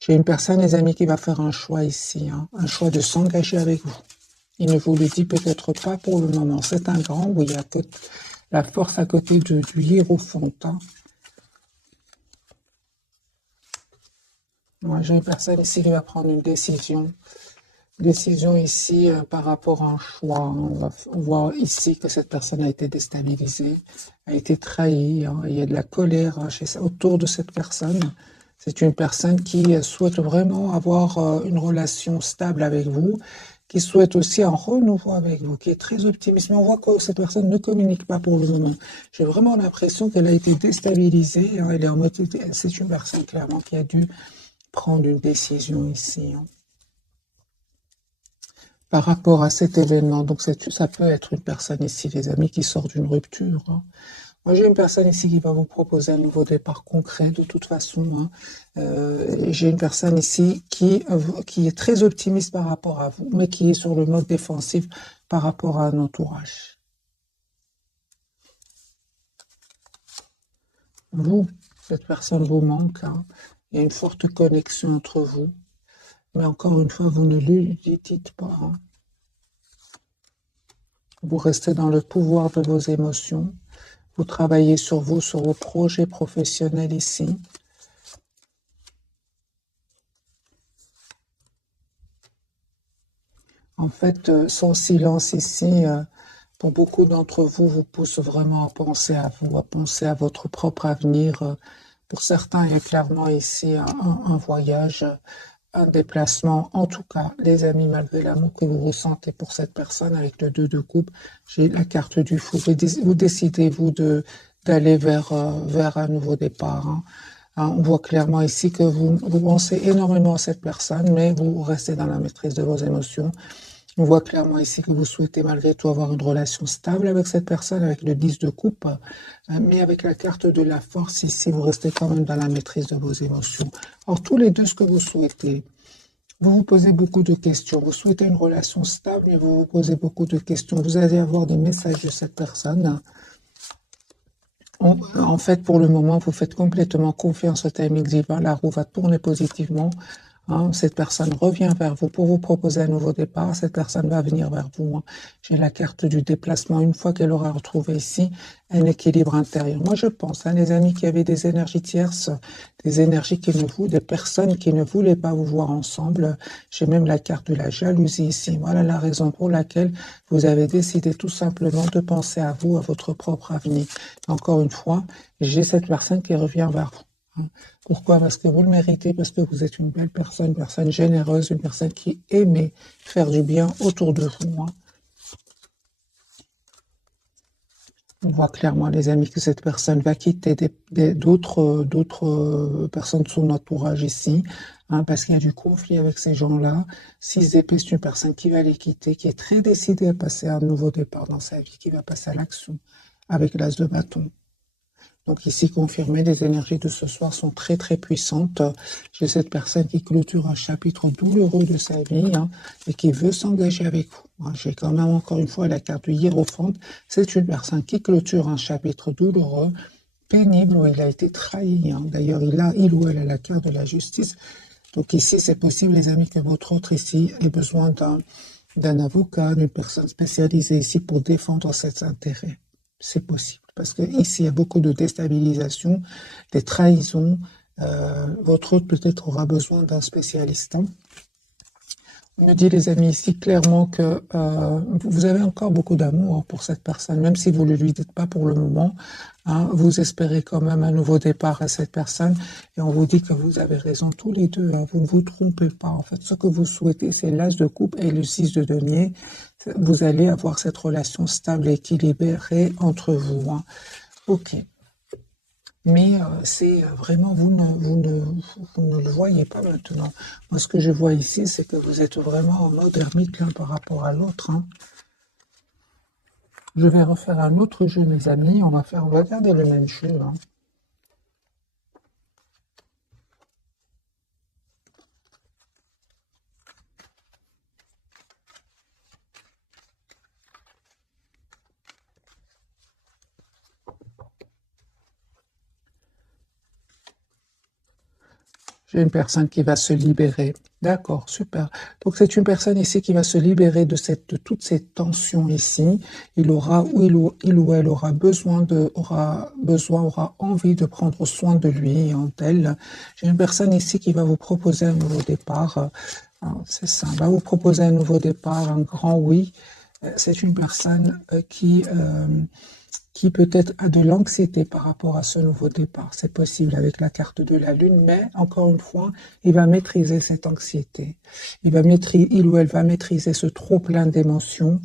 J'ai une personne, les amis, qui va faire un choix ici, hein, un choix de s'engager avec vous. Il ne vous le dit peut-être pas pour le moment. C'est un grand, oui, il y a la force à côté du hiérophant. Hein. Moi, j'ai une personne ici qui va prendre une décision. Décision ici par rapport à un choix. On voit ici que cette personne a été déstabilisée, a été trahie. Hein. Il y a de la colère hein, autour de cette personne. C'est une personne qui souhaite vraiment avoir une relation stable avec vous, qui souhaite aussi un renouveau avec vous, qui est très optimiste. Mais on voit que cette personne ne communique pas pour le moment. J'ai vraiment l'impression qu'elle a été déstabilisée. Hein. Elle est en mode, c'est une personne clairement qui a dû prendre une décision ici. Hein. Par rapport à cet événement. Donc, ça peut être une personne ici, les amis, qui sort d'une rupture. Hein. Moi, j'ai une personne ici qui va vous proposer un nouveau départ concret, de toute façon. Hein. J'ai une personne ici qui est très optimiste par rapport à vous, mais qui est sur le mode défensif par rapport à un entourage. Vous, cette personne vous manque. Hein. Il y a une forte connexion entre vous. Mais encore une fois, vous ne lui dites pas. Hein. Vous restez dans le pouvoir de vos émotions. Vous travaillez sur vous, sur vos projets professionnels ici. En fait, son silence ici, pour beaucoup d'entre vous, vous pousse vraiment à penser à vous, à penser à votre propre avenir. Pour certains, il y a clairement ici un voyage, un déplacement. En tout cas, les amis, malgré l'amour que vous ressentez pour cette personne avec le 2 de coupe, j'ai la carte du fou. Vous décidez, vous, d'aller vers un nouveau départ. Hein. Hein, on voit clairement ici que vous pensez énormément à cette personne, mais vous restez dans la maîtrise de vos émotions. On voit clairement ici que vous souhaitez malgré tout avoir une relation stable avec cette personne, avec le 10 de coupe, mais avec la carte de la force ici, vous restez quand même dans la maîtrise de vos émotions. Alors tous les deux, ce que vous souhaitez, vous vous posez beaucoup de questions. Vous souhaitez une relation stable, mais vous vous posez beaucoup de questions. Vous allez avoir des messages de cette personne. En fait, pour le moment, vous faites complètement confiance au timing divin. La roue va tourner positivement. Hein, cette personne revient vers vous pour vous proposer un nouveau départ. Cette personne va venir vers vous. Hein. J'ai la carte du déplacement. Une fois qu'elle aura retrouvé ici un équilibre intérieur. Moi, je pense, hein, les amis qui avaient des énergies tierces, des énergies des personnes qui ne voulaient pas vous voir ensemble. J'ai même la carte de la jalousie ici. Voilà la raison pour laquelle vous avez décidé tout simplement de penser à vous, à votre propre avenir. Encore une fois, j'ai cette personne qui revient vers vous. Hein. Pourquoi? Parce que vous le méritez, parce que vous êtes une belle personne, une personne généreuse, une personne qui aimait faire du bien autour de vous. Hein. On voit clairement, les amis, que cette personne va quitter d'autres personnes de son entourage ici, hein, parce qu'il y a du conflit avec ces gens-là. 6 d'épée, c'est une personne qui va les quitter, qui est très décidée à passer à un nouveau départ dans sa vie, qui va passer à l'action avec l'as de bâton. Donc ici, confirmé, les énergies de ce soir sont très très puissantes. J'ai cette personne qui clôture un chapitre douloureux de sa vie hein, et qui veut s'engager avec vous. J'ai quand même encore une fois la carte du hiérophant. C'est une personne qui clôture un chapitre douloureux, pénible, où il a été trahi. Hein. D'ailleurs, il ou elle a la carte de la justice. Donc ici, c'est possible, les amis, que votre autre ici ait besoin d'un avocat, d'une personne spécialisée ici pour défendre ses intérêts. C'est possible. Parce que ici, il y a beaucoup de déstabilisation, des trahisons. Votre autre peut-être aura besoin d'un spécialiste. Hein. On me dit, les amis, ici, clairement que vous avez encore beaucoup d'amour pour cette personne, même si vous ne lui dites pas pour le moment. Hein, vous espérez quand même un nouveau départ à cette personne. Et on vous dit que vous avez raison tous les deux. Hein, vous ne vous trompez pas. En fait, ce que vous souhaitez, c'est l'as de coupe et le 6 de denier. Vous allez avoir cette relation stable et équilibrée entre vous. Hein. Ok. Mais c'est vraiment, vous ne le voyez pas maintenant. Moi, ce que je vois ici, c'est que vous êtes vraiment en mode ermite l'un par rapport à l'autre. Hein. Je vais refaire un autre jeu, mes amis. On va garder le même jeu. Hein. J'ai une personne qui va se libérer. D'accord, super. Donc c'est une personne ici qui va se libérer de toutes ces tensions ici. Il ou elle aura envie de prendre soin de lui et d'elle. J'ai une personne ici qui va vous proposer un nouveau départ. C'est ça, va vous proposer un nouveau départ, un grand oui. C'est une personne qui peut-être a de l'anxiété par rapport à ce nouveau départ. C'est possible avec la carte de la Lune, mais encore une fois, il va maîtriser cette anxiété. Il ou elle va maîtriser ce trop plein d'émotions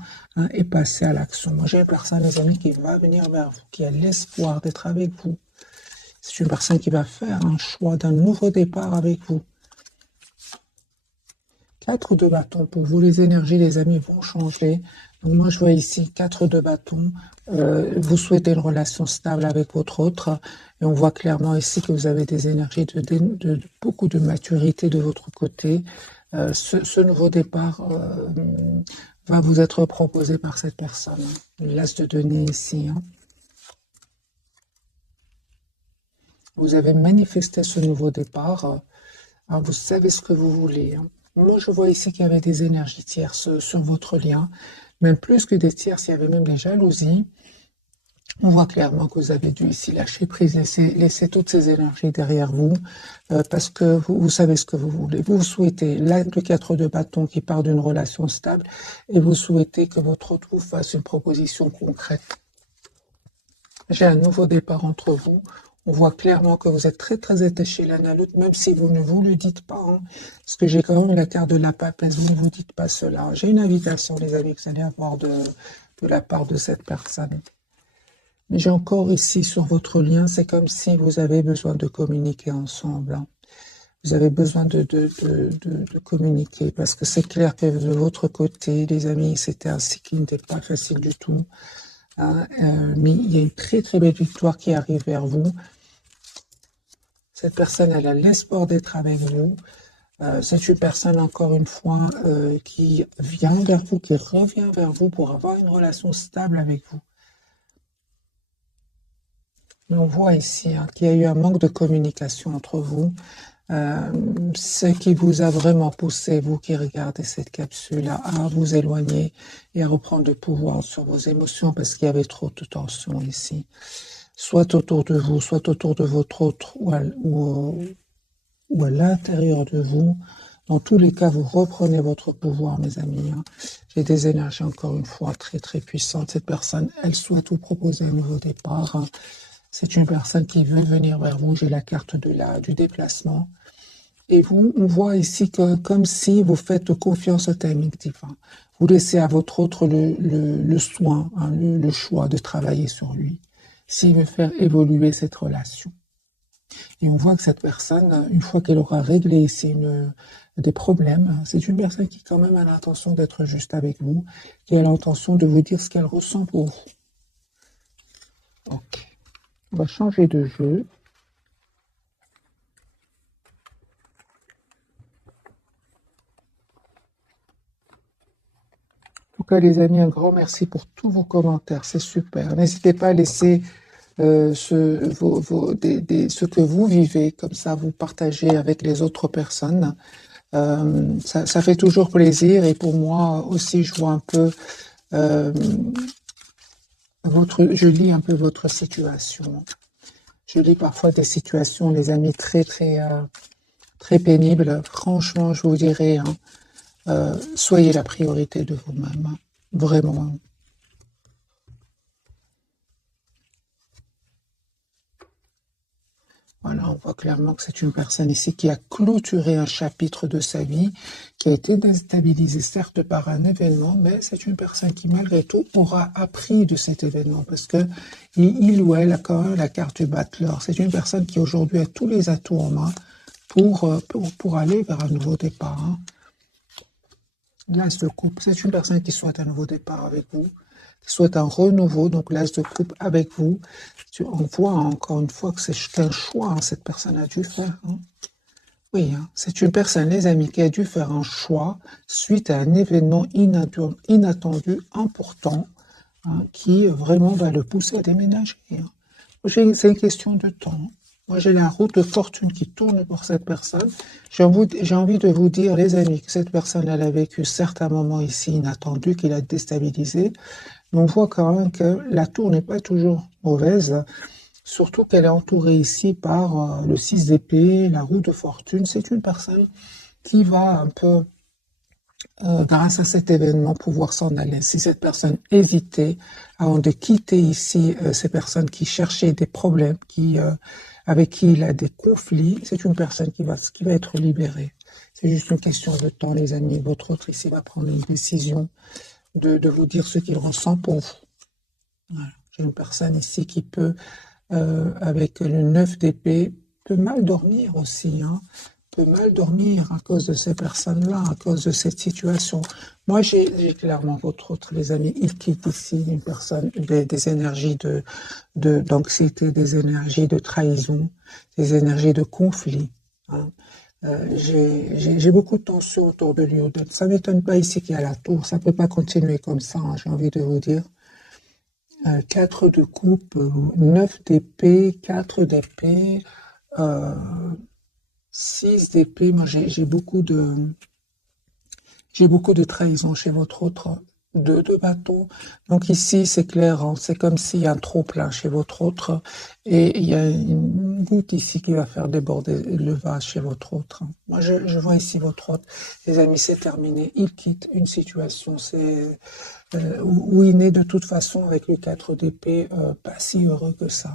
et passer à l'action. Moi, j'ai une personne, les amis, qui va venir vers vous, qui a l'espoir d'être avec vous. C'est une personne qui va faire un choix d'un nouveau départ avec vous. 4 de bâton pour vous, les énergies, les amis, vont changer. Donc moi, je vois ici 4 de bâton. Vous souhaitez une relation stable avec votre autre. Et on voit clairement ici que vous avez des énergies de beaucoup de maturité de votre côté. Ce nouveau départ va vous être proposé par cette personne. L'as de denier ici. Vous avez manifesté ce nouveau départ. Vous savez ce que vous voulez. Moi, je vois ici qu'il y avait des énergies tierces sur votre lien. Même plus que des tierces, il y avait même des jalousies. On voit clairement que vous avez dû ici lâcher prise, laisser toutes ces énergies derrière vous, parce que vous savez ce que vous voulez. Vous souhaitez le 4 de bâton qui part d'une relation stable, et vous souhaitez que votre autre vous fasse une proposition concrète. J'ai un nouveau départ entre vous. On voit clairement que vous êtes très très attachés l'un à l'autre, même si vous ne vous le dites pas. Parce que j'ai quand même la carte de la papesse, vous ne vous dites pas cela. J'ai une invitation, les amis, que vous allez avoir de la part de cette personne. Mais j'ai encore ici sur votre lien, c'est comme si vous avez besoin de communiquer ensemble. Vous avez besoin de communiquer, parce que c'est clair que de votre côté, les amis, c'était un cycle qui n'était pas facile du tout. Mais il y a une très très belle victoire qui arrive vers vous. Cette personne, elle a l'espoir d'être avec vous. C'est une personne, encore une fois, qui vient vers vous, qui revient vers vous pour avoir une relation stable avec vous. Mais on voit ici qu'il y a eu un manque de communication entre vous. Ce qui vous a vraiment poussé, vous qui regardez cette capsule, à vous éloigner et à reprendre le pouvoir sur vos émotions parce qu'il y avait trop de tension ici. Soit autour de vous, soit autour de votre autre ou à l'intérieur de vous. Dans tous les cas, vous reprenez votre pouvoir, mes amis. J'ai des énergies, encore une fois, très très puissantes. Cette personne, elle souhaite vous proposer un nouveau départ. C'est une personne qui veut venir vers vous. J'ai la carte du déplacement. Et vous, on voit ici que comme si vous faites confiance au timing divin. Vous laissez à votre autre le soin, le choix de travailler sur lui, s'il veut faire évoluer cette relation. Et on voit que cette personne, une fois qu'elle aura réglé ici des problèmes, c'est une personne qui quand même a l'intention d'être juste avec vous, qui a l'intention de vous dire ce qu'elle ressent pour vous. Ok. On va changer de jeu. En tout cas, les amis, un grand merci pour tous vos commentaires. C'est super. N'hésitez pas à laisser ce que vous vivez, comme ça vous partagez avec les autres personnes. Ça fait toujours plaisir et pour moi aussi, je vois un peu je lis un peu votre situation. Je lis parfois des situations, les amis, très pénibles. Franchement, je vous dirais, soyez la priorité de vous-même, vraiment. Voilà, on voit clairement que c'est une personne ici qui a clôturé un chapitre de sa vie, qui a été déstabilisée certes par un événement, mais c'est une personne qui malgré tout aura appris de cet événement parce que il ou elle a quand même la carte du battleur. C'est une personne qui aujourd'hui a tous les atouts en main pour aller vers un nouveau départ. L'as de coupe, c'est une personne qui souhaite un nouveau départ avec vous, qui souhaite un renouveau, donc l'as de coupe avec vous. On voit encore une fois que c'est un choix, cette personne a dû faire. Oui, c'est une personne, les amis, qui a dû faire un choix suite à un événement inattendu, important, qui vraiment va le pousser à déménager. C'est une question de temps. Moi, j'ai la roue de fortune qui tourne pour cette personne. J'ai envie de vous dire, les amis, que cette personne, elle a vécu certains moments ici inattendus, qui l'a déstabilisé. Mais on voit quand même que la tour n'est pas toujours mauvaise, surtout qu'elle est entourée ici par le 6 d'épée, la roue de fortune. C'est une personne qui va un peu, grâce à cet événement, pouvoir s'en aller. Si cette personne hésitait avant de quitter ici, ces personnes qui cherchaient des problèmes, avec qui il a des conflits, c'est une personne qui va être libérée. C'est juste une question de temps, les amis. Votre autre ici va prendre une décision de vous dire ce qu'il ressent pour vous. Voilà. J'ai une personne ici qui peut, avec le 9 d'épée, peut mal dormir aussi, hein, peut mal dormir à cause de ces personnes-là, à cause de cette situation. Moi, j'ai clairement votre autre, les amis. Il quitte ici une personne, des énergies d'anxiété, des énergies de trahison, des énergies de conflit, hein. J'ai beaucoup de tension autour de lui. Ça m'étonne pas ici qu'il y a la tour. Ça peut pas continuer comme ça, hein, j'ai envie de vous dire. 4 de coupe, 9 d'épée, 4 d'épée, 6 d'épée. Moi, j'ai beaucoup de trahison chez votre autre. 2 de bâton. Donc ici, c'est clair, hein, c'est comme s'il y a un trop plein chez votre autre et il y a une goutte ici qui va faire déborder le vase chez votre autre. Moi, je vois ici votre autre. Les amis, c'est terminé. Il quitte une situation, où il n'est de toute façon avec le 4 d'épée pas si heureux que ça.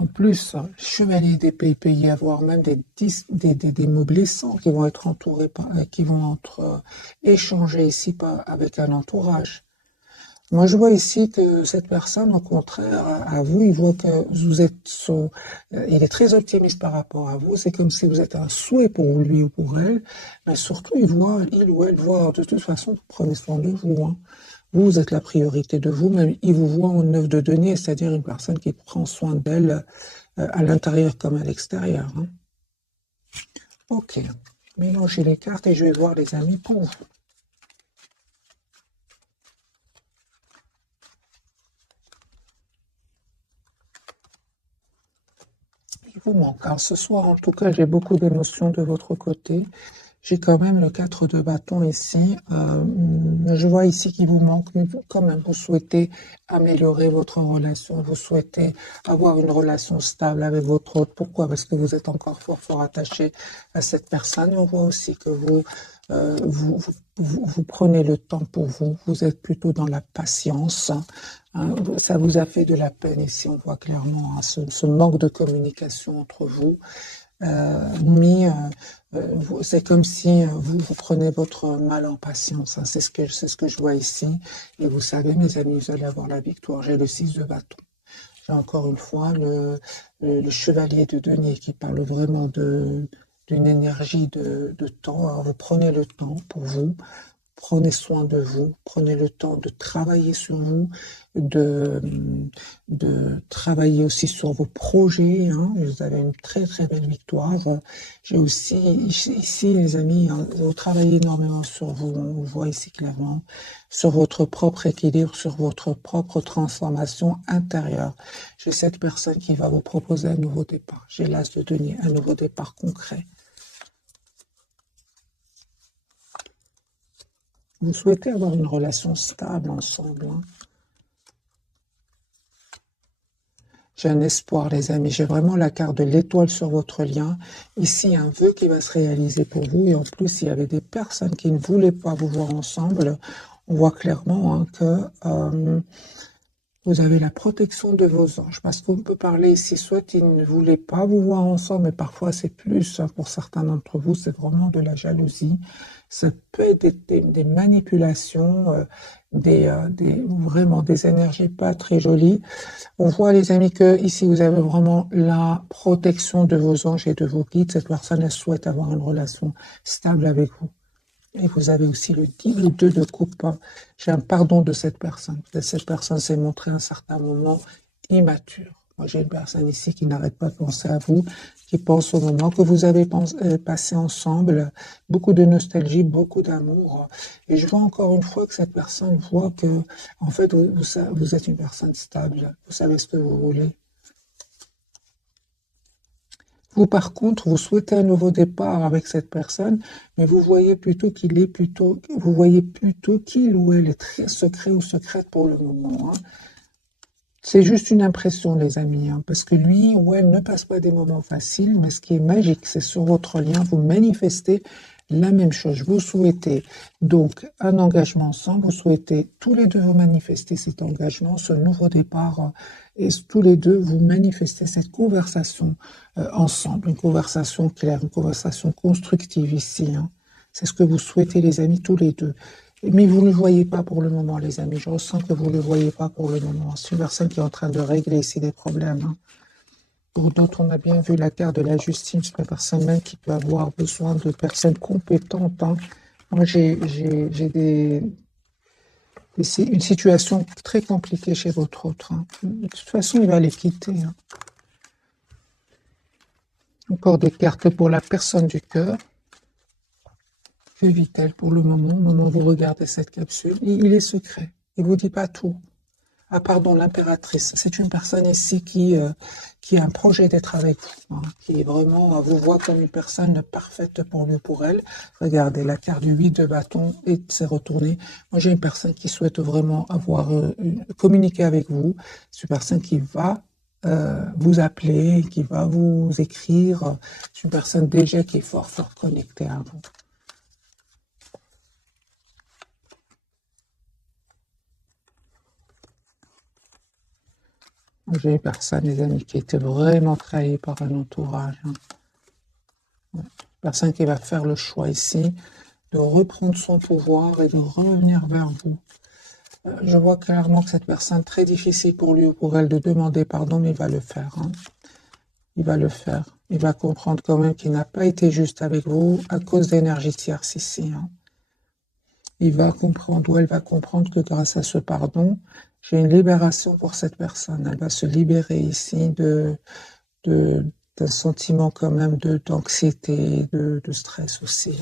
En plus, chevalier d'épée, il peut y avoir même des mots blessants qui vont être entourés qui vont être échangés ici avec un entourage. Moi, je vois ici que cette personne, au contraire, à vous, il voit que vous êtes il est très optimiste par rapport à vous. C'est comme si vous êtes un souhait pour lui ou pour elle. Mais surtout, il ou elle voit, de toute façon, vous prenez soin de vous, hein. Vous êtes la priorité de vous-même. Il vous voit en 9 de denier, c'est-à-dire une personne qui prend soin d'elle à l'intérieur comme à l'extérieur, hein. Ok. Mélangez les cartes et je vais voir les amis pour vous. Il vous manque. Alors ce soir, en tout cas, j'ai beaucoup d'émotions de votre côté. J'ai quand même le 4 de bâton ici. Je vois ici qu'il vous manque, mais quand même, vous souhaitez améliorer votre relation. Vous souhaitez avoir une relation stable avec votre autre. Pourquoi? Parce que vous êtes encore fort attaché à cette personne. Et on voit aussi que vous prenez le temps pour vous. Vous êtes plutôt dans la patience, hein. Ça vous a fait de la peine ici. On voit clairement, hein, ce manque de communication entre vous. Mais c'est comme si vous prenez votre mal en patience, hein. C'est ce que je vois ici. Et vous savez, mes amis, vous allez avoir la victoire. J'ai le 6 de bâton. J'ai encore une fois le chevalier de denier qui parle vraiment d'une énergie de temps. Alors, vous prenez le temps pour vous. Prenez soin de vous, prenez le temps de travailler sur vous, de, de travailler aussi sur vos projets, hein. Vous avez une très belle victoire. J'ai aussi ici, les amis, hein, vous travaillez énormément sur vous, on voit ici clairement, sur votre propre équilibre, sur votre propre transformation intérieure. J'ai cette personne qui va vous proposer un nouveau départ. J'ai l'as de denier, un nouveau départ concret. Vous souhaitez avoir une relation stable ensemble, hein. J'ai un espoir, les amis. J'ai vraiment la carte de l'étoile sur votre lien. Ici, un vœu qui va se réaliser pour vous. Et en plus, il y avait des personnes qui ne voulaient pas vous voir ensemble. On voit clairement, hein, que vous avez la protection de vos anges. Parce qu'on peut parler ici, soit ils ne voulaient pas vous voir ensemble, mais parfois c'est plus, hein, pour certains d'entre vous, c'est vraiment de la jalousie. Ça peut être des manipulations, vraiment des énergies pas très jolies. On voit, les amis, que ici vous avez vraiment la protection de vos anges et de vos guides. Cette personne, elle souhaite avoir une relation stable avec vous. Et vous avez aussi le 2 de coupe. J'ai un pardon de cette personne. Cette personne s'est montrée à un certain moment immature. Moi, j'ai une personne ici qui n'arrête pas de penser à vous, qui pense au moment que vous avez passé ensemble, beaucoup de nostalgie, beaucoup d'amour. Et je vois encore une fois que cette personne voit que, en fait, vous êtes une personne stable, vous savez ce que vous voulez. Vous, par contre, vous souhaitez un nouveau départ avec cette personne, mais vous voyez plutôt vous voyez plutôt qu'il ou elle est très secret ou secrète pour le moment, hein. C'est juste une impression, les amis, hein, parce que lui ou elle ne passe pas des moments faciles, mais ce qui est magique, c'est sur votre lien, vous manifestez la même chose. Vous souhaitez donc un engagement ensemble, vous souhaitez tous les deux vous manifester cet engagement, ce nouveau départ, et tous les deux vous manifestez cette conversation ensemble, une conversation claire, une conversation constructive ici, hein. C'est ce que vous souhaitez, les amis, tous les deux. Mais vous ne le voyez pas pour le moment, les amis. Je ressens que vous ne le voyez pas pour le moment. C'est une personne qui est en train de régler ici des problèmes, hein. Pour d'autres, on a bien vu la carte de la justice. C'est une personne même qui peut avoir besoin de personnes compétentes, hein. Moi, j'ai une situation très compliquée chez votre autre, hein. De toute façon, il va les quitter, hein. Encore des cartes pour la personne du cœur. Que vit-elle pour le moment, au moment où vous regardez cette capsule? Il est secret. Il ne vous dit pas tout. Ah pardon, l'impératrice. C'est une personne ici qui a un projet d'être avec vous, hein, qui est vraiment vous voit comme une personne parfaite pour lui ou pour elle. Regardez, la carte du 8 de bâton et s'est retournée. Moi, j'ai une personne qui souhaite vraiment avoir communiquer avec vous. C'est une personne qui va vous appeler, qui va vous écrire. C'est une personne déjà qui est fort, fort connectée à vous. J'ai une personne, les amis, qui était vraiment trahie par un entourage, hein. Une personne qui va faire le choix ici de reprendre son pouvoir et de revenir vers vous. Je vois clairement que cette personne, très difficile pour lui ou pour elle de demander pardon, mais il va le faire, hein. Il va le faire. Il va comprendre quand même qu'il n'a pas été juste avec vous à cause d'énergie tierce ici, hein. Il va comprendre, ou elle va comprendre que grâce à ce pardon, j'ai une libération pour cette personne. Elle va se libérer ici d'un sentiment quand même d'anxiété, de stress aussi,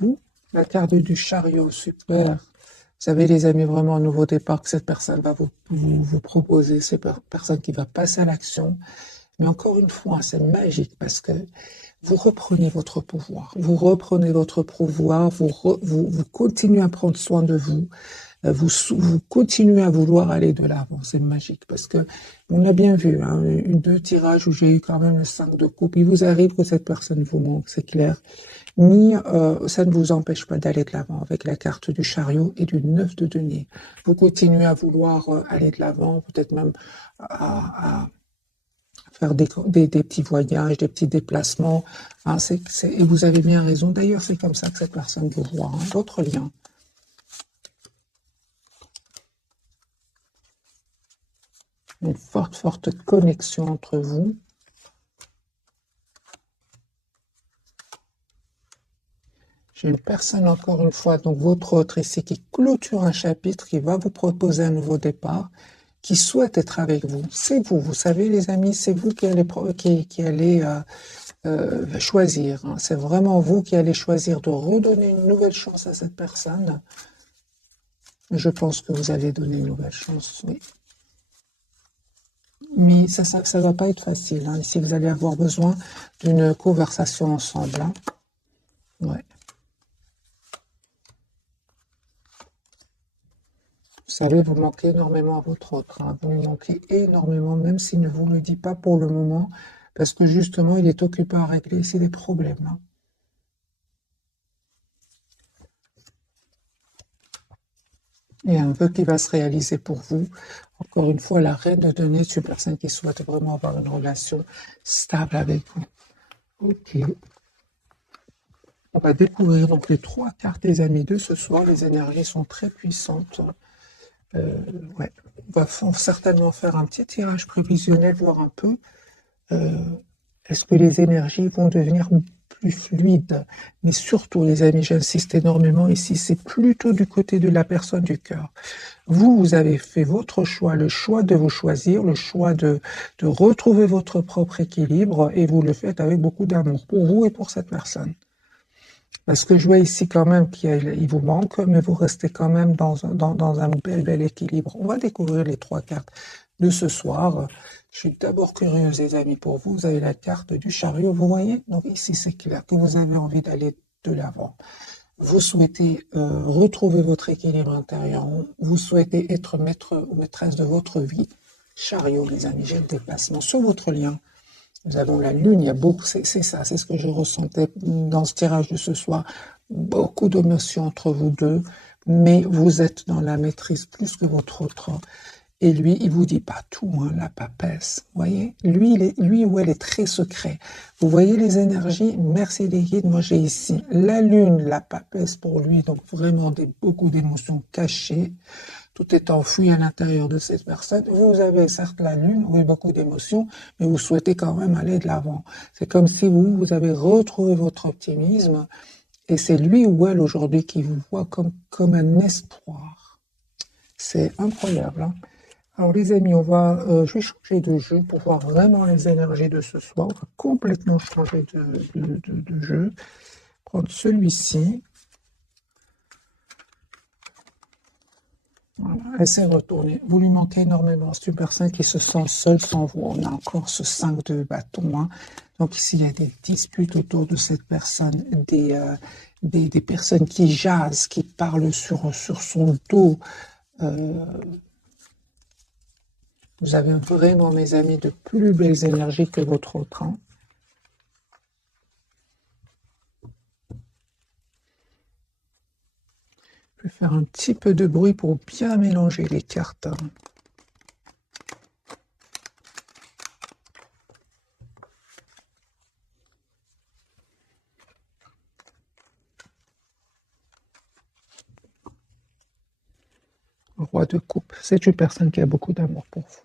hein. La carte du chariot, super. Vous savez, les amis, vraiment un nouveau départ que cette personne va vous proposer. C'est une personne qui va passer à l'action. Mais encore une fois, c'est magique parce que vous reprenez votre pouvoir. Vous reprenez votre pouvoir, vous continuez à prendre soin de vous. Vous continuez à vouloir aller de l'avant. C'est magique parce que on a bien vu, hein, deux tirages où j'ai eu quand même le 5 de coupe. Il vous arrive que cette personne vous manque, c'est clair. Ni ça ne vous empêche pas d'aller de l'avant avec la carte du chariot et du 9 de denier. Vous continuez à vouloir aller de l'avant, peut-être même à faire des petits voyages, des petits déplacements, hein, et vous avez bien raison. D'ailleurs, c'est comme ça que cette personne vous voit, hein, votre lien. Une forte, forte connexion entre vous. J'ai une personne, encore une fois, donc votre autre ici, qui clôture un chapitre, qui va vous proposer un nouveau départ, qui souhaite être avec vous. C'est vous, vous savez, les amis, c'est vous qui allez choisir, hein. C'est vraiment vous qui allez choisir de redonner une nouvelle chance à cette personne. Je pense que vous allez donner une nouvelle chance, oui. Mais ça va pas être facile, hein. Ici, vous allez avoir besoin d'une conversation ensemble, hein. Ouais. Vous savez, vous manquez énormément à votre autre, hein. Vous lui manquez énormément, même s'il ne vous le dit pas pour le moment, parce que justement, il est occupé à régler ici des problèmes, hein. Il y a un vœu qui va se réaliser pour vous. Encore une fois, la reine de denier, c'est une personne qui souhaite vraiment avoir une relation stable avec vous. Ok. On va découvrir donc les 3 cartes des amis de ce soir. Les énergies sont très puissantes. Ouais. On va certainement faire un petit tirage prévisionnel, voir un peu est-ce que les énergies vont devenir plus fluide. Mais surtout, les amis, j'insiste énormément ici, c'est plutôt du côté de la personne du cœur. Vous avez fait votre choix, le choix de vous choisir, le choix de retrouver votre propre équilibre, et vous le faites avec beaucoup d'amour pour vous et pour cette personne. Parce que je vois ici quand même qu'il vous manque, mais vous restez quand même dans un bel équilibre. On va découvrir les 3 cartes de ce soir. Je suis d'abord curieuse, les amis, pour vous. Vous avez la carte du chariot, vous voyez? Donc ici, c'est clair que vous avez envie d'aller de l'avant. Vous souhaitez retrouver votre équilibre intérieur. Vous souhaitez être maître ou maîtresse de votre vie. Chariot, les amis, j'ai le déplacement sur votre lien. Nous avons la lune, il y a beaucoup, c'est ça, c'est ce que je ressentais dans ce tirage de ce soir. Beaucoup d'émotions entre vous deux, mais vous êtes dans la maîtrise plus que votre autre. Et lui, il vous dit pas tout, hein, la papesse. Vous voyez, lui ou elle est très secret. Vous voyez les énergies. Merci les guides. Moi, j'ai ici la lune, la papesse pour lui. Donc vraiment beaucoup d'émotions cachées. Tout est enfoui à l'intérieur de cette personne. Vous avez certes la lune, oui, beaucoup d'émotions, mais vous souhaitez quand même aller de l'avant. C'est comme si vous avez retrouvé votre optimisme, et c'est lui ou elle aujourd'hui qui vous voit comme un espoir. C'est incroyable, hein. Alors les amis, je vais changer de jeu pour voir vraiment les énergies de ce soir. On va complètement changer de jeu. Prendre celui-ci. Voilà, elle s'est retournée. Vous lui manquez énormément. C'est une personne qui se sent seule sans vous. On a encore ce 5 de bâton, hein. Donc ici, il y a des disputes autour de cette personne, des personnes qui jasent, qui parlent sur son dos. Vous avez vraiment, mes amis, de plus belles énergies que votre autre, hein. Je vais faire un petit peu de bruit pour bien mélanger les cartes, hein. Roi de coupe, c'est une personne qui a beaucoup d'amour pour vous.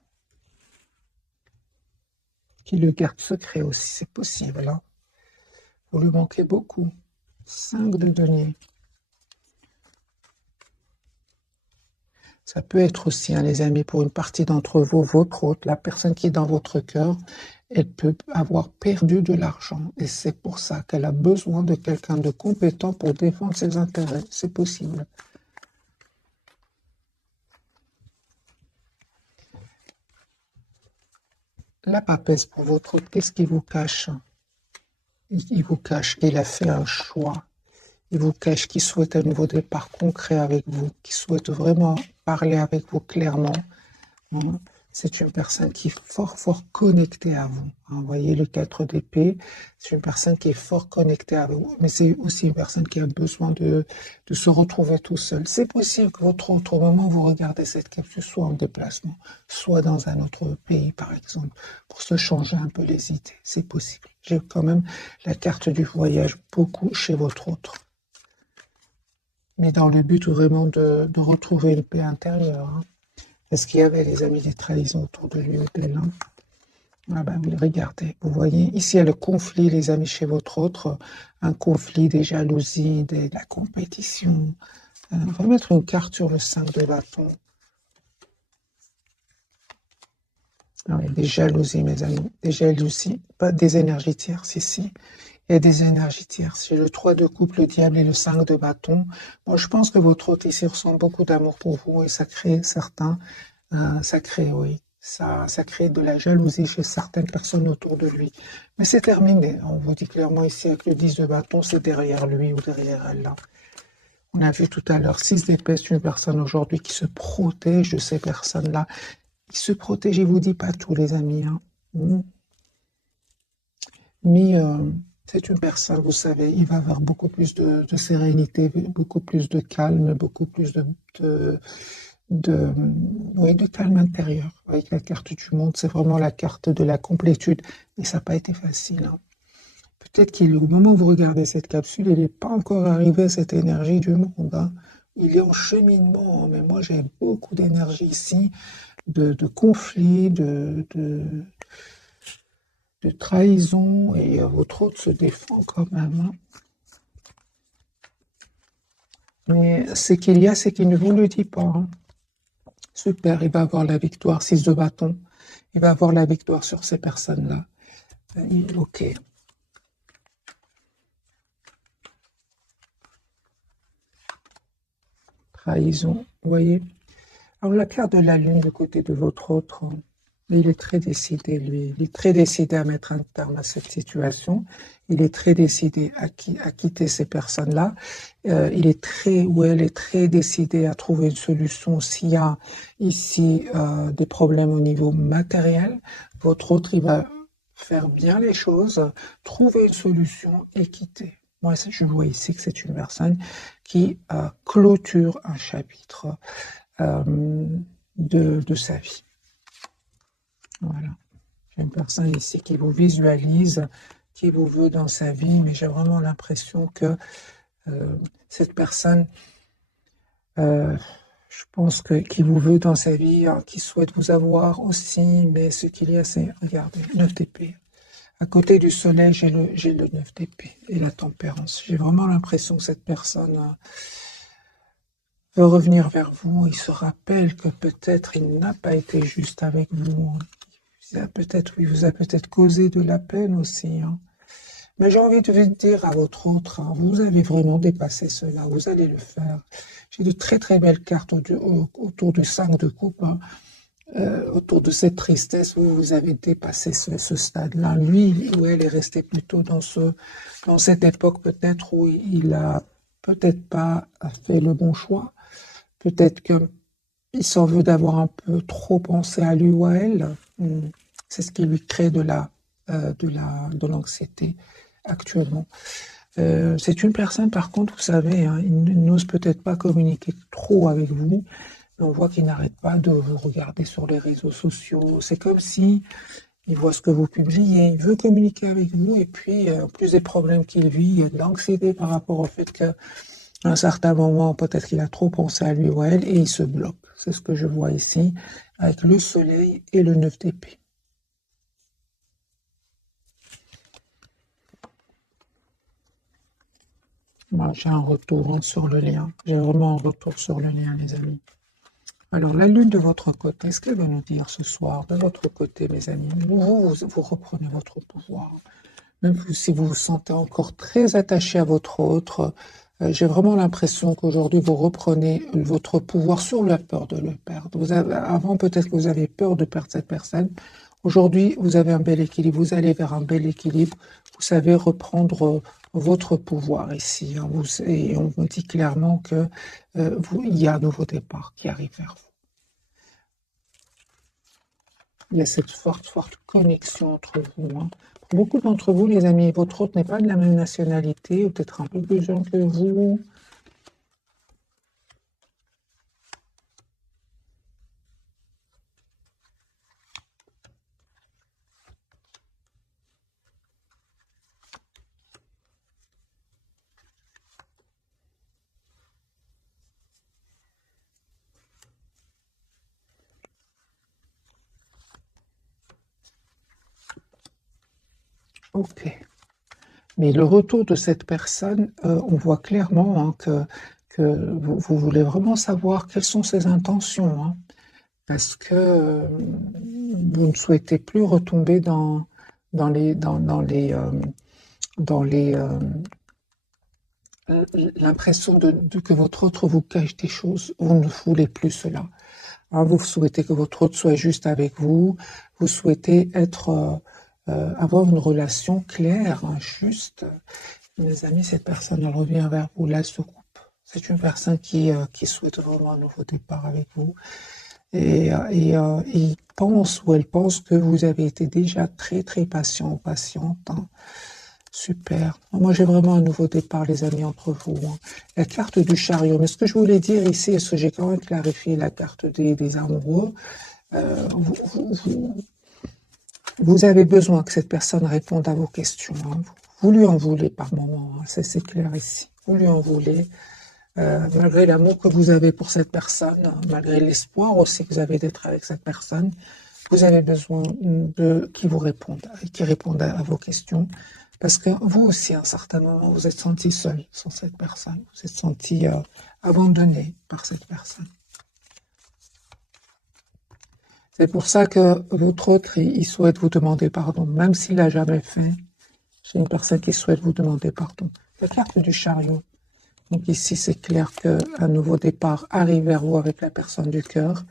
Qui le garde secret aussi, c'est possible, hein. Vous lui manquez beaucoup. 5 de denier. Ça peut être aussi, hein, les amis, pour une partie d'entre vous, votre hôte, la personne qui est dans votre cœur, elle peut avoir perdu de l'argent. Et c'est pour ça qu'elle a besoin de quelqu'un de compétent pour défendre ses intérêts. C'est possible. La papesse pour votre hôte, qu'est-ce qu'il vous cache? Il vous cache qu'il a fait un choix. Il vous cache qu'il souhaite un nouveau départ concret avec vous, qu'il souhaite vraiment parler avec vous clairement. C'est une personne qui est fort connectée à vous. Vous voyez le 4 d'épée, c'est une personne qui est fort connectée à vous, mais c'est aussi une personne qui a besoin de se retrouver tout seul. C'est possible que votre autre, au moment où vous regardez cette capsule, soit en déplacement, soit dans un autre pays, par exemple, pour se changer un peu les idées. C'est possible. J'ai quand même la carte du voyage beaucoup chez votre autre. Mais dans le but vraiment de retrouver une paix intérieure, hein. Est-ce qu'il y avait, les amis, des trahisons autour de lui ou d'elle, hein? Ah ben oui, regardez, vous voyez, ici il y a le conflit, les amis, chez votre autre, un conflit, des jalousies, de la compétition. On va mettre une carte sur le 5 de bâton. Alors, il y a des jalousies, mes amis, des jalousies, pas des énergies tierces ici. Il y a des énergies tierces. J'ai le 3 de coupe, le diable et le 5 de bâton. Moi, je pense que votre hôte ici ressent beaucoup d'amour pour vous, et ça crée ça crée de la jalousie chez certaines personnes autour de lui. Mais c'est terminé. On vous dit clairement ici avec le 10 de bâton, c'est derrière lui ou derrière elle, là. On a vu tout à l'heure 6 d'épée, c'est une personne aujourd'hui qui se protège de ces personnes-là. Qui se protège, je vous dis pas tout, les amis, hein. Mais c'est une personne, vous savez, il va avoir beaucoup plus de sérénité, beaucoup plus de calme, beaucoup plus de calme intérieur. Avec la carte du monde, c'est vraiment la carte de la complétude. Et ça n'a pas été facile, hein. Peut-être qu'au moment où vous regardez cette capsule, il n'est pas encore arrivé à cette énergie du monde, hein. Il est en cheminement, mais moi j'ai beaucoup d'énergie ici, de conflits, de trahison et votre autre se défend quand même, hein. Mais ce qu'il y a, c'est qu'il ne vous le dit pas, hein. Super, il va avoir la victoire, 6 de bâton. Il va avoir la victoire sur ces personnes-là. Ok. Trahison, vous voyez. Alors la carte de la lune du côté de votre autre, il est très décidé, lui. Il est très décidé à mettre un terme à cette situation. Il est très décidé à quitter ces personnes-là. Il est très, ou elle est très décidée à trouver une solution s'il y a ici des problèmes au niveau matériel. Votre autre, il va faire bien les choses, trouver une solution et quitter. Moi, je vois ici que c'est une personne qui clôture un chapitre de sa vie. Voilà. J'ai une personne ici qui vous visualise, qui vous veut dans sa vie, mais j'ai vraiment l'impression que cette personne, je pense qui vous veut dans sa vie, qui souhaite vous avoir aussi, mais ce qu'il y a, c'est, regardez, 9 d'épée. À côté du soleil, j'ai le 9 d'épée et la tempérance. J'ai vraiment l'impression que cette personne veut revenir vers vous. Il se rappelle que peut-être il n'a pas été juste avec vous. Il vous a peut-être causé de la peine aussi, hein. Mais j'ai envie de vous dire à votre autre, hein, vous avez vraiment dépassé cela, vous allez le faire. J'ai de très très belles cartes autour du 5 de coupe, hein. Autour de cette tristesse, vous avez dépassé ce stade-là. Lui ou elle est resté plutôt dans cette époque peut-être où il a peut-être pas fait le bon choix. Peut-être qu'il s'en veut d'avoir un peu trop pensé à lui ou à elle. C'est ce qui lui crée de l'anxiété actuellement. C'est une personne, par contre, vous savez, hein, il n'ose peut-être pas communiquer trop avec vous, mais on voit qu'il n'arrête pas de vous regarder sur les réseaux sociaux. C'est comme si il voit ce que vous publiez, il veut communiquer avec vous, et puis, en plus des problèmes qu'il vit, il y a de l'anxiété par rapport au fait qu'à un certain moment, peut-être qu'il a trop pensé à lui ou à elle, et il se bloque. C'est ce que je vois ici, avec le soleil et le 9 d'épée. Moi, j'ai un retour, hein, sur le lien. J'ai vraiment un retour sur le lien, les amis. Alors, la lune de votre côté, ce qu'elle va nous dire ce soir, de votre côté, mes amis, vous reprenez votre pouvoir. Même si vous vous sentez encore très attaché à votre autre, j'ai vraiment l'impression qu'aujourd'hui, vous reprenez votre pouvoir sur la peur de le perdre. Avant, peut-être que vous avez peur de perdre cette personne. Aujourd'hui, vous avez un bel équilibre. Vous allez vers un bel équilibre. Vous savez reprendre votre pouvoir ici, hein. Et on me dit clairement que il y a un nouveau départ qui arrive vers vous. Il y a cette forte connexion entre vous, hein. Pour beaucoup d'entre vous, les amis, votre autre n'est pas de la même nationalité, ou peut-être un peu plus jeune que vous. Ok. Mais le retour de cette personne, on voit clairement, hein, que vous voulez vraiment savoir quelles sont ses intentions, hein, parce que vous ne souhaitez plus retomber dans l'impression que votre autre vous cache des choses. Vous ne voulez plus cela, hein. Vous souhaitez que votre autre soit juste avec vous. Vous souhaitez avoir une relation claire, hein, juste. Mes amis, cette personne, elle revient vers vous, là, se coupe. C'est une personne qui souhaite vraiment un nouveau départ avec vous. Et il pense ou elle pense que vous avez été déjà très, très patient ou patiente, hein. Super. Moi, j'ai vraiment un nouveau départ, les amis, entre vous, hein. La carte du chariot. Mais ce que je voulais dire ici, est-ce que j'ai quand même clarifié la carte des amoureux, vous avez besoin que cette personne réponde à vos questions, hein. Vous lui en voulez par moment, hein. C'est clair ici. Vous lui en voulez, malgré l'amour que vous avez pour cette personne, hein, malgré l'espoir aussi que vous avez d'être avec cette personne. Vous avez besoin de qui vous répondent, qui répondent à vos questions. Parce que vous aussi, à un certain moment, vous êtes senti seul sans cette personne. Vous êtes senti abandonné par cette personne. C'est pour ça que votre autre, il souhaite vous demander pardon, même s'il l'a jamais fait. C'est une personne qui souhaite vous demander pardon. La carte du chariot. Donc ici, c'est clair qu'un nouveau départ arrive vers vous avec la personne du cœur.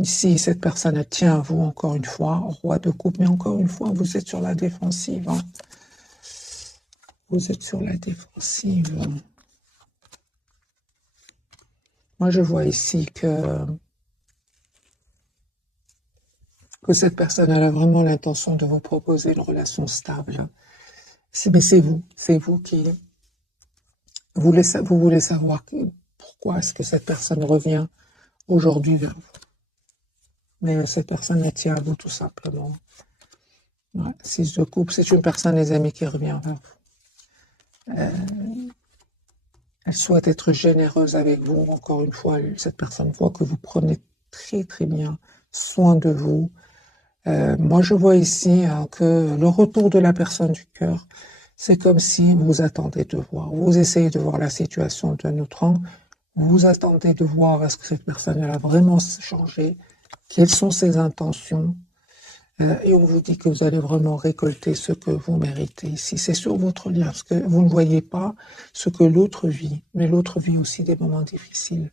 Ici, cette personne, elle tient à vous encore une fois, roi de coupe, mais encore une fois, vous êtes sur la défensive. Hein. Vous êtes sur la défensive. Moi, je vois ici que cette personne elle a vraiment l'intention de vous proposer une relation stable. Mais c'est vous qui vous voulez savoir pourquoi est-ce que cette personne revient aujourd'hui vers vous. Mais cette personne elle tient à vous tout simplement. Ouais, 6 de coupe, c'est une personne, les amis, qui revient vers vous. Elle souhaite être généreuse avec vous. Encore une fois, cette personne voit que vous prenez très très bien soin de vous. Moi, je vois ici que le retour de la personne du cœur, c'est comme si vous attendez de voir. Vous essayez de voir la situation d'un autre angle. Vous attendez de voir est-ce que cette personne elle a vraiment changé, quelles sont ses intentions. Et on vous dit que vous allez vraiment récolter ce que vous méritez ici. C'est sur votre lien, parce que vous ne voyez pas ce que l'autre vit, mais l'autre vit aussi des moments difficiles.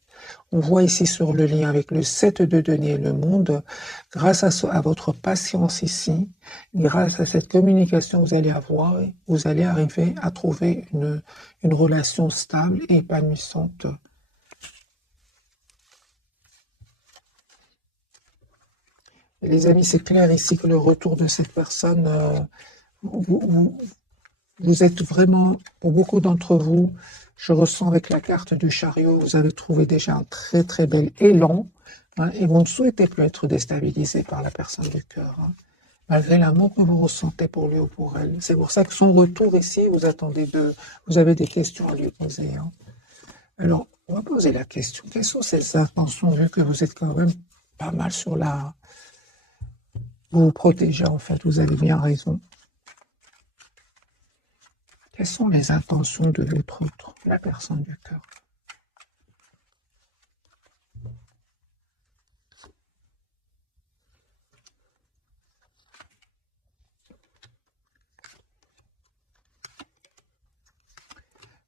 On voit ici sur le lien avec le 7 de denier et le monde, grâce à votre patience ici, grâce à cette communication que vous allez avoir, vous allez arriver à trouver une relation stable et épanouissante. Et les amis, c'est clair ici que le retour de cette personne, vous êtes vraiment, pour beaucoup d'entre vous, je ressens avec la carte du chariot, vous avez trouvé déjà un très très bel élan, hein, et vous ne souhaitez plus être déstabilisé par la personne du cœur, hein, malgré l'amour que vous ressentez pour lui ou pour elle. C'est pour ça que son retour ici, vous avez des questions à lui poser. Hein. Alors, on va poser la question, quelles sont ses intentions, vu que vous êtes quand même pas mal sur la... Vous vous protégez en fait, vous avez bien raison. Quelles sont les intentions de votre autre, la personne du cœur?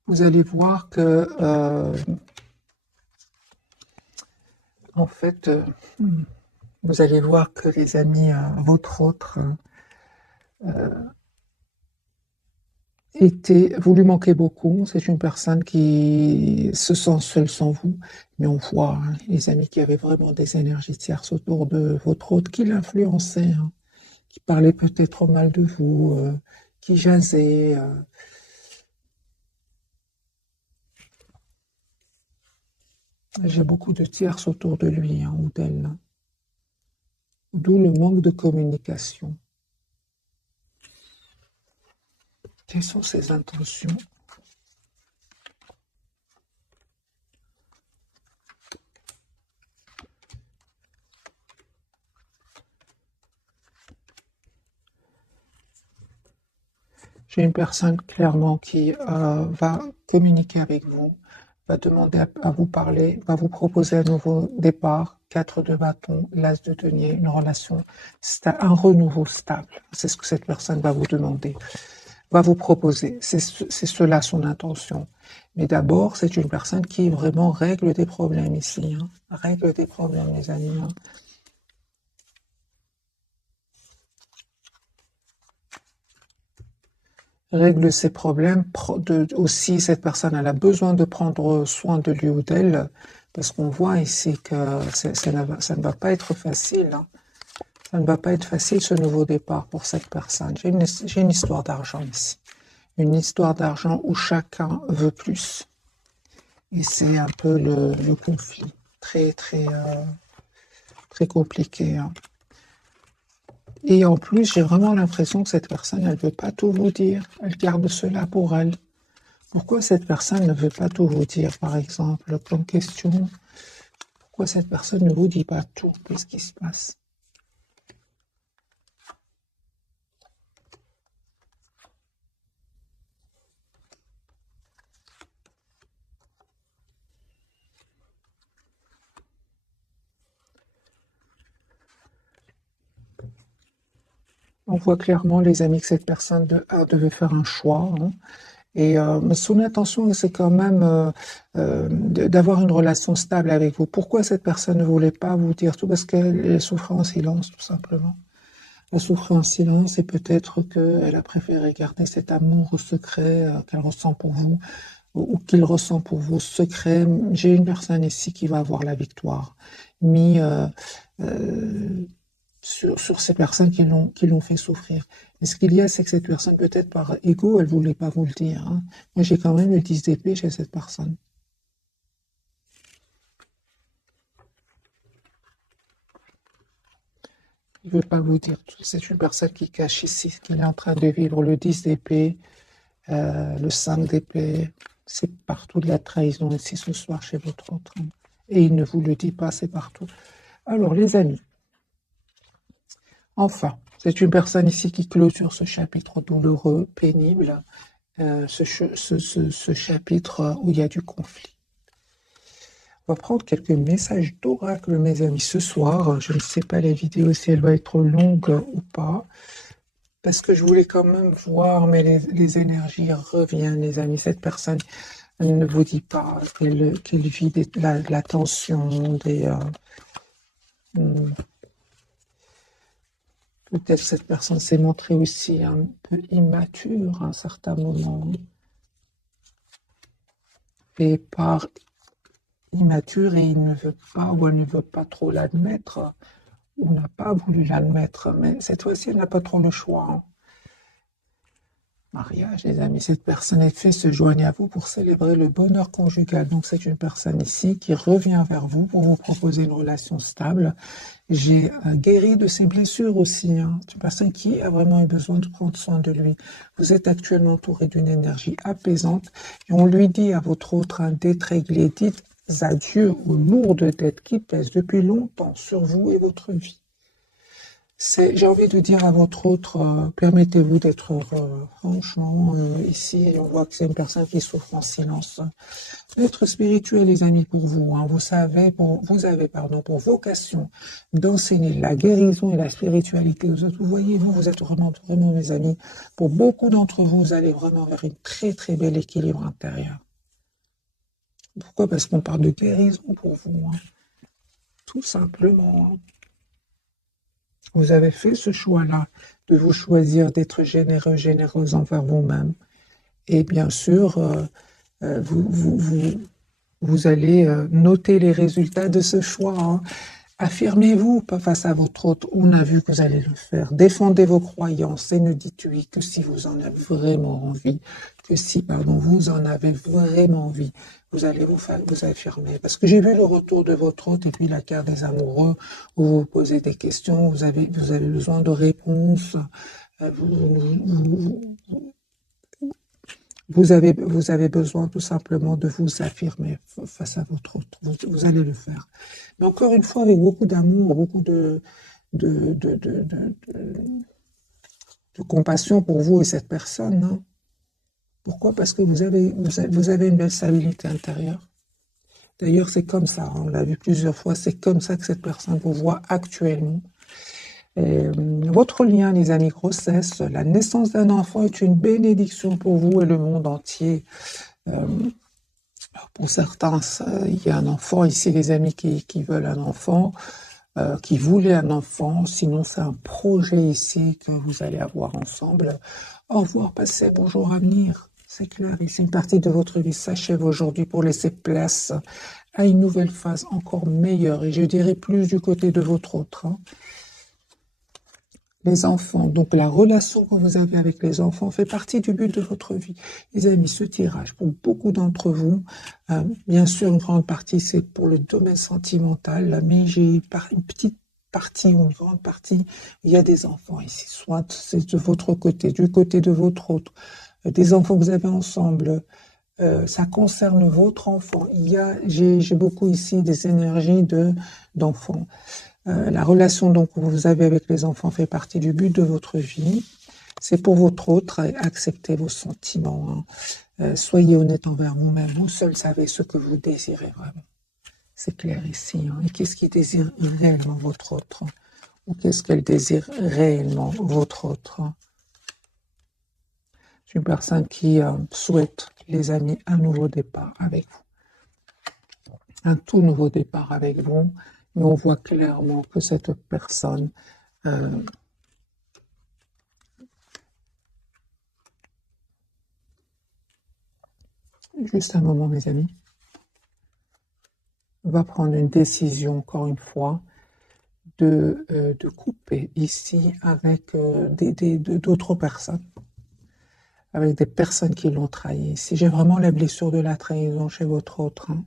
Vous allez voir que, en fait, vous allez voir que les amis, votre autre, vous lui manquez beaucoup. C'est une personne qui se sent seule sans vous. Mais on voit, hein, les amis, qu'il y avait vraiment des énergies tierces autour de votre autre qui l'influençaient, hein, qui parlaient peut-être mal de vous, qui jasaient. J'ai beaucoup de tierces autour de lui, hein, ou d'elle. Hein. D'où le manque de communication. Quelles sont ses intentions? J'ai une personne clairement qui va communiquer avec vous, va demander à vous parler, va vous proposer un nouveau départ, 4 de bâton, l'as de denier, une relation, un renouveau stable. C'est ce que cette personne va vous demander, va vous proposer. C'est cela son intention. Mais d'abord, c'est une personne qui vraiment règle des problèmes ici. Hein. Règle des problèmes, les amis. Hein. Règle ses problèmes. Aussi, cette personne elle a besoin de prendre soin de lui ou d'elle, parce qu'on voit ici que ça ne va pas être facile. Hein. Ça ne va pas être facile ce nouveau départ pour cette personne. J'ai une histoire d'argent ici. Une histoire d'argent où chacun veut plus. Et c'est un peu le conflit. Très, très, très compliqué. Hein. Et en plus, j'ai vraiment l'impression que cette personne, elle ne veut pas tout vous dire. Elle garde cela pour elle. Pourquoi cette personne ne veut pas tout vous dire, par exemple, comme question? Pourquoi cette personne ne vous dit pas tout? Qu'est-ce qui se passe? On voit clairement, les amis, que cette personne devait faire un choix, hein. Et son intention, c'est quand même d'avoir une relation stable avec vous. Pourquoi cette personne ne voulait pas vous dire tout? Parce qu'elle souffrait en silence, tout simplement. Elle souffrait en silence et peut-être qu'elle a préféré garder cet amour secret qu'elle ressent pour vous ou qu'il ressent pour vous secret. J'ai une personne ici qui va avoir la victoire, mis sur ces personnes qui l'ont fait souffrir. Et ce qu'il y a, c'est que cette personne, peut-être par ego, elle voulait pas vous le dire, hein. Moi, j'ai quand même le 10 d'épée chez cette personne. Il veut pas vous dire tout. C'est une personne qui cache ici ce qu'il est en train de vivre. Le 10 d'épée, le 5 d'épée, c'est partout de la trahison ici ce soir chez votre autre, hein. Et il ne vous le dit pas, c'est partout. Alors, les amis, enfin, c'est une personne ici qui clôture ce chapitre douloureux, pénible, ce chapitre où il y a du conflit. On va prendre quelques messages d'oracle, mes amis, ce soir. Je ne sais pas la vidéo si elle va être longue ou pas, parce que je voulais quand même voir, mais les énergies reviennent, les amis. Cette personne, elle ne vous dit pas qu'elle vit la tension, peut-être cette personne s'est montrée aussi un peu immature à un certain moment. Et par immature, et il ne veut pas ou elle ne veut pas trop l'admettre, ou n'a pas voulu l'admettre, mais cette fois-ci, elle n'a pas trop le choix, hein. Mariage, les amis, cette personne est fait se joigne à vous pour célébrer le bonheur conjugal. Donc c'est une personne ici qui revient vers vous pour vous proposer une relation stable. J'ai guéri de ses blessures aussi, hein. C'est une personne qui a vraiment eu besoin de prendre soin de lui. Vous êtes actuellement entouré d'une énergie apaisante et on lui dit à votre autre d'être réglé. Dites adieu aux lourdes dettes qui pèsent depuis longtemps sur vous et votre vie. J'ai envie de dire à votre autre, permettez-vous d'être heureux. Franchement, ici, on voit que c'est une personne qui souffre en silence. Être spirituel, les amis, pour vous, hein, vous avez pour vocation d'enseigner la guérison et la spiritualité aux autres. Vous voyez, vous êtes vraiment, vraiment, mes amis. Pour beaucoup d'entre vous, vous allez vraiment vers une très, très bel équilibre intérieur. Pourquoi? Parce qu'on parle de guérison pour vous, hein. Tout simplement, hein. Vous avez fait ce choix-là de vous choisir d'être généreux, généreuse envers vous-même. Et bien sûr, vous allez noter les résultats de ce choix, hein. Affirmez-vous pas face à votre autre. On a vu que vous allez le faire. Défendez vos croyances et ne dites oui que si vous en avez vraiment envie. Que si, pardon, vous en avez vraiment envie. Vous allez vous affirmer. Parce que j'ai vu le retour de votre hôte et puis la carte des amoureux où vous posez des questions, vous avez besoin de réponses. Vous avez besoin tout simplement de vous affirmer face à votre autre. Vous allez le faire. Mais encore une fois, avec beaucoup d'amour, beaucoup de compassion pour vous et cette personne, hein. Pourquoi? Parce que vous avez une belle stabilité intérieure. D'ailleurs, c'est comme ça, on l'a vu plusieurs fois, c'est comme ça que cette personne vous voit actuellement. Votre lien, les amis, grossesse, la naissance d'un enfant est une bénédiction pour vous et le monde entier. Pour certains, il y a un enfant ici, les amis qui veulent un enfant, qui voulaient un enfant. Sinon, c'est un projet ici que vous allez avoir ensemble. Au revoir, passez, bonjour, à venir. C'est clair, ici, une partie de votre vie s'achève aujourd'hui pour laisser place à une nouvelle phase encore meilleure. Et je dirais plus du côté de votre autre, hein. Les enfants, donc la relation que vous avez avec les enfants fait partie du but de votre vie. Les amis, ce tirage, pour beaucoup d'entre vous, bien sûr, une grande partie, c'est pour le domaine sentimental, mais j'ai une petite partie ou une grande partie, il y a des enfants ici, soit c'est de votre côté, du côté de votre autre, des enfants que vous avez ensemble, ça concerne votre enfant. J'ai beaucoup ici des énergies d'enfants. La relation donc que vous avez avec les enfants fait partie du but de votre vie. C'est pour votre autre, acceptez vos sentiments, hein. Soyez honnête envers vous-même. Vous seul savez ce que vous désirez vraiment. C'est clair ici, hein. Et qu'est-ce qui désire réellement votre autre? ou qu'est-ce qu'elle désire réellement, votre autre. C'est une personne qui souhaite, les amis, un nouveau départ avec vous. Un tout nouveau départ avec vous. Mais on voit clairement que cette personne juste un moment, mes amis, va prendre une décision, encore une fois, de couper ici avec d'autres personnes, avec des personnes qui l'ont trahi. Si j'ai vraiment la blessure de la trahison chez votre autre, hein.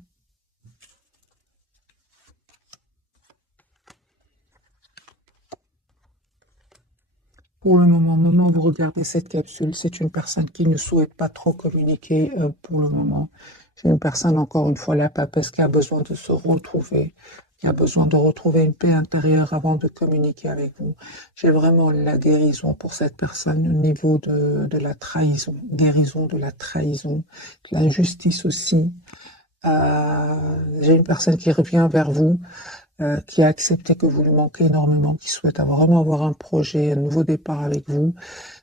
Pour le moment où vous regardez cette capsule, c'est une personne qui ne souhaite pas trop communiquer pour le moment. C'est une personne, encore une fois, la papesse qui a besoin de se retrouver, qui a besoin de retrouver une paix intérieure avant de communiquer avec vous. J'ai vraiment la guérison pour cette personne au niveau de la trahison, guérison de la trahison, de l'injustice aussi. J'ai une personne qui revient vers vous, qui a accepté que vous lui manquez énormément, qui souhaite vraiment avoir un projet, un nouveau départ avec vous.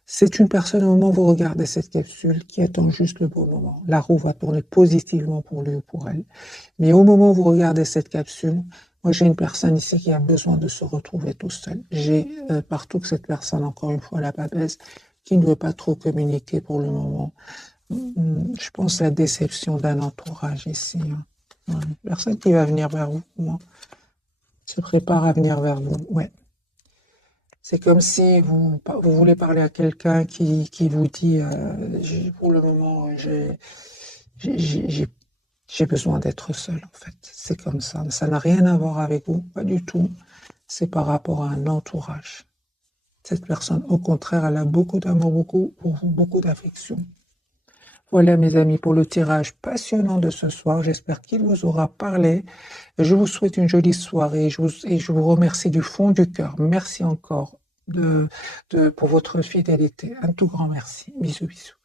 C'est une personne, au moment où vous regardez cette capsule, qui attend juste le bon moment. La roue va tourner positivement pour lui ou pour elle. Mais au moment où vous regardez cette capsule, moi j'ai une personne ici qui a besoin de se retrouver tout seul. J'ai partout que cette personne, encore une fois, la papesse, qui ne veut pas trop communiquer pour le moment. Je pense à la déception d'un entourage ici. Hein. Personne qui va venir vers vous, moi, se prépare à venir vers vous. Ouais. C'est comme si vous voulez parler à quelqu'un qui vous dit pour le moment, j'ai besoin d'être seul, en fait. C'est comme ça. Ça n'a rien à voir avec vous, pas du tout. C'est par rapport à un entourage. Cette personne, au contraire, elle a beaucoup d'amour, beaucoup d'affection. Voilà, mes amis, pour le tirage passionnant de ce soir. J'espère qu'il vous aura parlé. Je vous souhaite une jolie soirée et je vous remercie du fond du cœur. Merci encore pour votre fidélité. Un tout grand merci. Bisous, bisous.